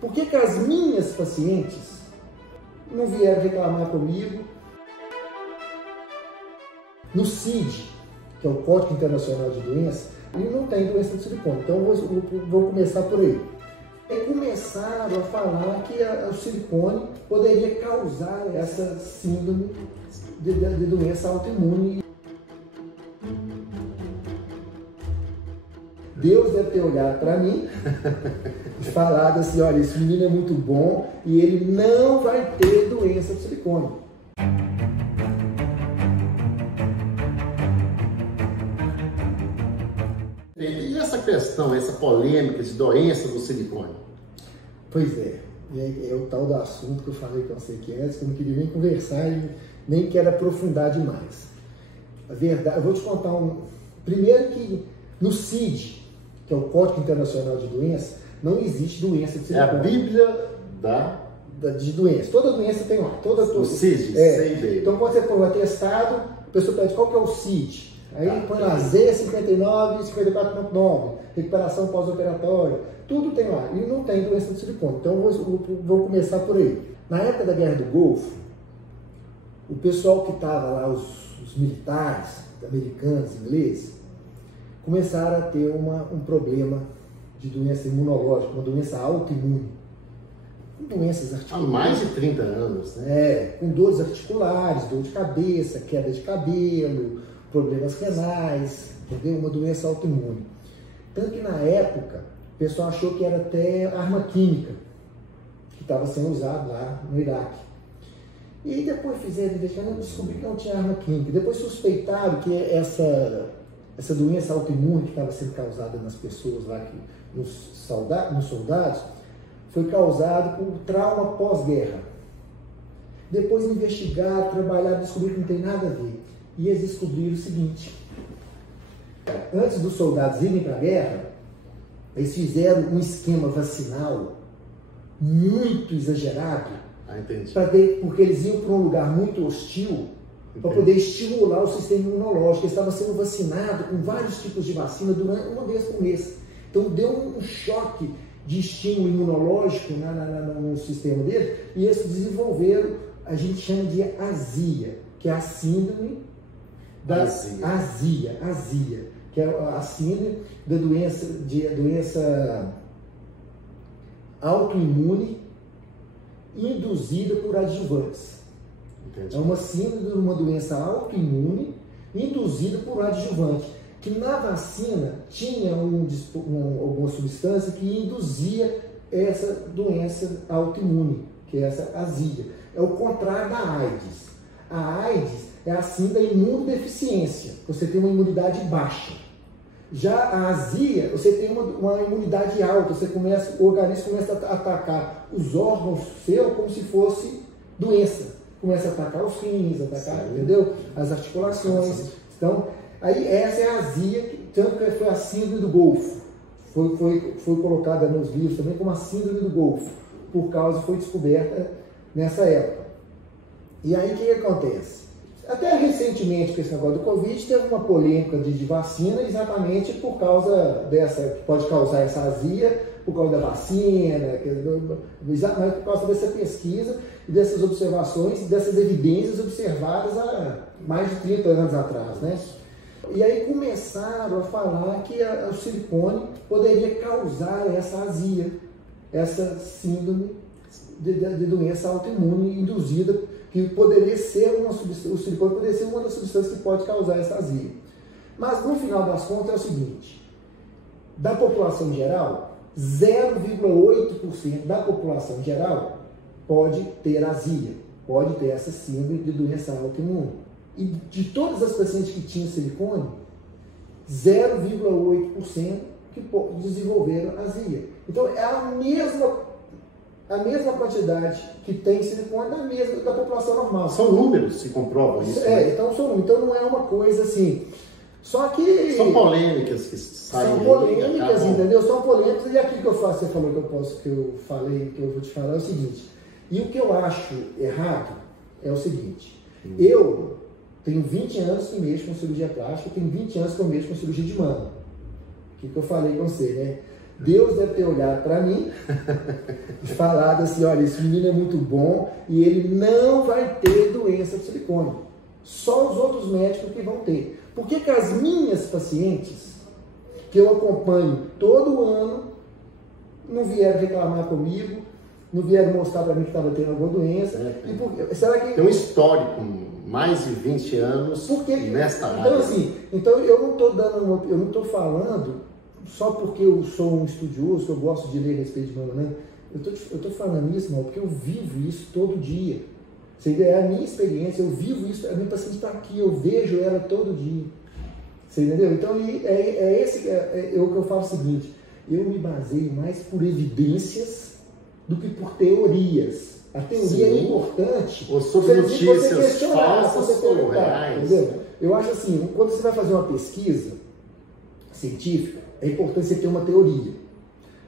Por que que as minhas pacientes não vieram reclamar comigo? No CID, que é o Código Internacional de Doenças, ele não tem doença do silicone. Então eu vou começar por aí. Começaram a falar que o silicone poderia causar essa síndrome de doença autoimune. Deus deve ter olhado para mim e falado assim, olha, esse menino é muito bom e ele não vai ter doença do silicone. E essa questão, essa polêmica de doença do silicone? Pois é, é o tal do assunto que eu falei com você aqui antes, que eu não queria nem conversar e nem quero aprofundar demais. A verdade, eu vou te contar primeiro que no CID, que é o Código Internacional de Doenças, não existe doença de silicone. É a Bíblia de doença. Toda doença tem lá. O CID, Então quando você põe o atestado, a pessoa pede qual que é o CID. Aí põe lá Z59, 54.9, recuperação pós-operatória, tudo tem lá. E não tem doença de silicone. Então vou começar por aí. Na época da Guerra do Golfo, o pessoal que estava lá, os militares americanos, ingleses, começaram a ter um problema de doença imunológica, uma doença autoimune. Com doenças articulares. Há mais de 30 anos, né? Com dores articulares, dor de cabeça, queda de cabelo, problemas renais, entendeu? Uma doença autoimune. Tanto que na época, o pessoal achou que era até arma química que estava sendo usada lá no Iraque. E depois fizeram investigação e descobriram que não tinha arma química. Depois suspeitaram que essa doença autoimune que estava sendo causada nas pessoas lá, nos soldados, foi causada por trauma pós-guerra. Depois investigaram, trabalharam, descobriram que não tem nada a ver. E eles descobriram o seguinte: antes dos soldados irem para a guerra, eles fizeram um esquema vacinal muito exagerado, porque eles iam para um lugar muito hostil, para poder estimular o sistema imunológico. Eles estavam sendo vacinados com vários tipos de vacina durante uma vez por mês. Então deu um choque de estímulo imunológico no sistema deles, e eles desenvolveram, a gente chama de azia, que é a síndrome da azia, que é a síndrome da doença autoimune induzida por adjuvantes. Entendi. É uma síndrome de uma doença autoimune induzida por adjuvante, que na vacina tinha alguma substância que induzia essa doença autoimune, que é essa azia. É o contrário da AIDS. A AIDS é a síndrome da imunodeficiência, você tem uma imunidade baixa. Já a azia, você tem uma imunidade alta, o organismo começa a atacar os órgãos seus como se fosse doença. Começa a atacar os rins, entendeu? As articulações. Então, aí essa é a azia, tanto que foi a síndrome do Golfo. Foi colocada nos livros também como a síndrome do Golfo, foi descoberta nessa época. E aí o que acontece? Até recentemente, com esse negócio do Covid, teve uma polêmica de vacina exatamente por causa que pode causar essa azia, por causa da vacina, mas por causa dessa pesquisa e dessas observações, dessas evidências observadas há mais de 30 anos atrás, né? E aí começaram a falar que o silicone poderia causar essa azia, essa síndrome de doença autoimune induzida, que poderia ser o silicone poderia ser uma das substâncias que pode causar essa azia. Mas no final das contas é o seguinte: da população geral, 0,8% da população geral pode ter azia, pode ter essa síndrome de doença autoimune. E de todas as pacientes que tinham silicone, 0,8% que desenvolveram azia. Então é a mesma quantidade que tem silicone da população normal. São números que comprovam isso. Então são números. Então não é uma coisa assim. Só que... São polêmicas que saem. São polêmicas, entendeu? São polêmicas. E aquilo que eu faço, você falou que eu falei, que eu vou te falar, é o seguinte. E o que eu acho errado é o seguinte. Eu tenho 20 anos que mexo com cirurgia plástica, tenho 20 anos que eu mexo com cirurgia de mama. O que eu falei com você, né? Deus deve ter olhado para mim e falado assim, olha, esse menino é muito bom e ele não vai ter doença de silicone. Só os outros médicos que vão ter. Por que que as minhas pacientes, que eu acompanho todo ano, não vieram reclamar comigo, não vieram mostrar para mim que estava tendo alguma doença? E por, será que... Tem um histórico, mais de 20 anos nesta área. Então, assim, então eu não estou dando, eu não estou falando só porque eu sou um estudioso, que eu gosto de ler a respeito de mamãe. Eu estou falando isso, não, porque eu vivo isso todo dia. Você é a minha experiência, eu vivo isso, a minha paciente está aqui, eu vejo ela todo dia. Você entendeu? Então, o que eu falo o seguinte, eu me baseio mais por evidências do que por teorias. A teoria é importante. Ou sobre notícias falsas ou reais. Entendeu? Eu acho assim, quando você vai fazer uma pesquisa científica, é importante você ter uma teoria.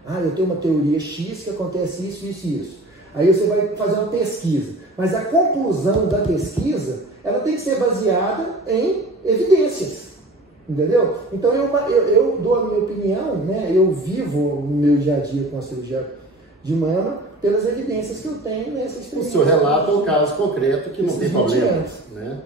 Ah, eu tenho uma teoria X que acontece isso, isso e isso. Aí você vai fazer uma pesquisa. Mas a conclusão da pesquisa, ela tem que ser baseada em evidências. Entendeu? Então eu dou a minha opinião, né? Eu vivo o meu dia a dia com a cirurgia de mama pelas evidências que eu tenho nessa experiência. O seu relato é um caso concreto que não tem problema, né?